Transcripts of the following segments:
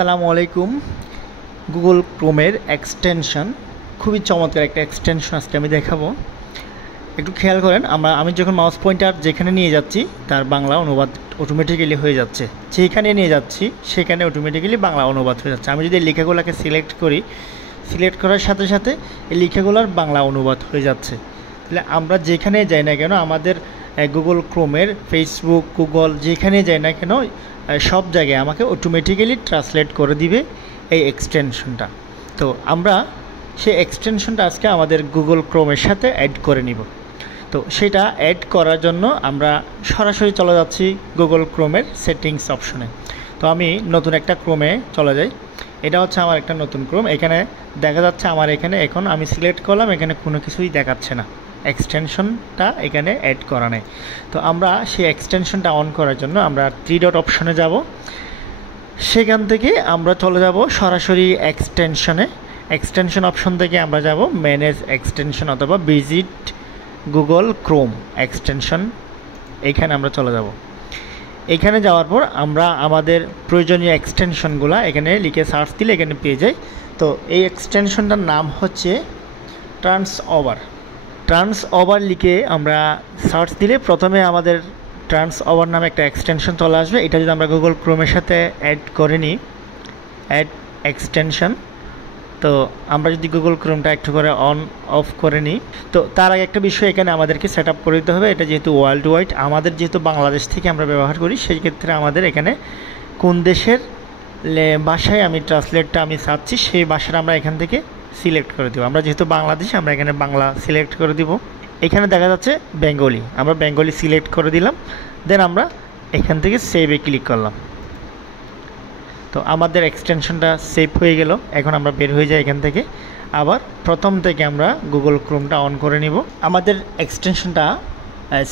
আসসালামু আলাইকুম। Google ক্রোমের extension, খুবই চমৎকার একটা এক্সটেনশন আজকে আমি দেখাবো। একটু খেয়াল করেন, আমি যখন মাউস পয়েন্টার যেখানে নিয়ে যাচ্ছি তার বাংলা অনুবাদ অটোমেটিক্যালি হয়ে যাচ্ছে। যেখানে নিয়ে যাচ্ছি সেখানে অটোমেটিক্যালি বাংলা অনুবাদ হয়ে যাচ্ছে। আমি যদি এই লেখাগুলোকে সিলেক্ট করি, সিলেক্ট করার সাথে সাথে এই লেখাগুলোর বাংলা অনুবাদ হয়ে যাচ্ছে। তাহলে আমরা যেখানে যাই না কেন, আমাদের গুগল ক্রোমের ফেসবুক, গুগল যেখানে যাই না কেন, সব জায়গায় আমাকে অটোমেটিক্যালি ট্রান্সলেট করে দিবে এই এক্সটেনশনটা। তো আমরা সেই এক্সটেনশনটা আজকে আমাদের গুগল ক্রোমের সাথে অ্যাড করে নিব। তো সেটা অ্যাড করার জন্য আমরা সরাসরি চলে যাচ্ছি গুগল ক্রোমের সেটিংস অপশনে। তো আমি নতুন একটা ক্রোমে চলে যাই। এটা হচ্ছে আমার একটা নতুন ক্রোম। এখানে দেখা যাচ্ছে আমার এখানে এখন আমি সিলেক্ট করলাম, এখানে কোনো কিছুই দেখাচ্ছে না, এক্সটেনশনটা এখানে অ্যাড করা নেই। তো আমরা সেই এক্সটেনশনটা অন করার জন্য আমরা 3 ডট অপশনে যাব। সেখান থেকে আমরা চলে যাব সরাসরি এক্সটেনশনে। এক্সটেনশন অপশন থেকে আমরা যাব ম্যানেজ এক্সটেনশন অথবা ভিজিট গুগল ক্রোম এক্সটেনশন, এইখানে আমরা চলে যাব। এখানে যাওয়ার পর আমরা আমাদের প্রয়োজনীয় এক্সটেনশনগুলো এখানে লিখে সার্চ দিলে এখানে পেয়ে যাই। তো এই এক্সটেনশনটার নাম হচ্ছে ট্রান্সওভার লিখে আমরা সার্চ দিলে প্রথমে আমাদের ট্রান্সওভার নামে একটা এক্সটেনশন চলে আসবে। এটা যদি আমরা গুগল ক্রোমের সাথে অ্যাড করে নিই, অ্যাড এক্সটেনশন, তো আমরা যদি গুগল ক্রোমটা একটু করে অন অফ করে নিই, তো তার আগে একটা বিষয় এখানে আমাদেরকে সেট আপ করে দিতে হবে। এটা যেহেতু ওয়ার্ল্ড ওয়াইড, আমাদের যেহেতু বাংলাদেশ থেকে আমরা ব্যবহার করি, সেই ক্ষেত্রে আমাদের এখানে কোন দেশের ভাষায় আমি ট্রান্সলেটটা আমি চাচ্ছি সেই ভাষাটা আমরা এখান থেকে সিলেক্ট করে দেবো। আমরা যেহেতু বাংলাদেশি, আমরা এখানে বাংলা সিলেক্ট করে দিব। এখানে দেখা যাচ্ছে বেঙ্গলি, আমরা বেঙ্গলি সিলেক্ট করে দিলাম। দেন আমরা এখান থেকে সেভে ক্লিক করলাম। তো আমাদের এক্সটেনশনটা সেভ হয়ে গেল। এখন আমরা বের হয়ে যাই এখান থেকে। আবার প্রথম থেকে আমরা গুগল ক্রোমটা অন করে নিব। আমাদের এক্সটেনশনটা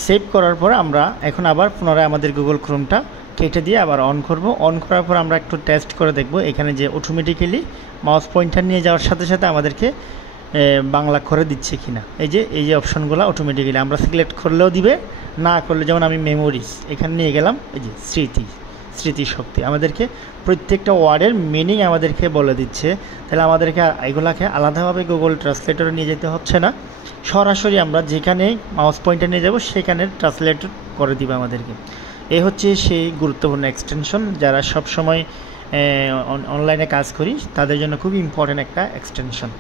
সেভ করার পর আমরা এখন আবার পুনরায় আমাদের গুগল ক্রোমটা কেটে দিয়ে আবার অন করব। অন করার পর আমরা একটু টেস্ট করে দেখব এখানে যে অটোমেটিক্যালি মাউস পয়েন্টার নিয়ে যাওয়ার সাথে সাথে আমাদেরকে বাংলা করে দিচ্ছে কিনা। এই যে অপশনগুলো অটোমেটিক্যালি আমরা সিলেক্ট করলেও দিবে, না করলে, যেমন আমি মেমোরিজ এখানে নিয়ে গেলাম, এই যে স্মৃতিশক্তি, আমাদেরকে প্রত্যেকটা ওয়ার্ডের মিনিং আমাদেরকে বলে দিচ্ছে। তাহলে আমাদেরকে এগুলাকে আলাদাভাবে গুগল ট্রান্সলেটরে নিয়ে যেতে হচ্ছে না, সরাসরি আমরা যেখানে মাউস পয়েন্টার নিয়ে যাব সেখানে ট্রান্সলেট করে দিবে আমাদেরকে। এই হচ্ছে সেই গুরুত্বপূর্ণ এক্সটেনশন, যারা সব সময় অনলাইনে কাজ করি তাদের জন্য খুব ইম্পর্ট্যান্ট একটা এক্সটেনশন।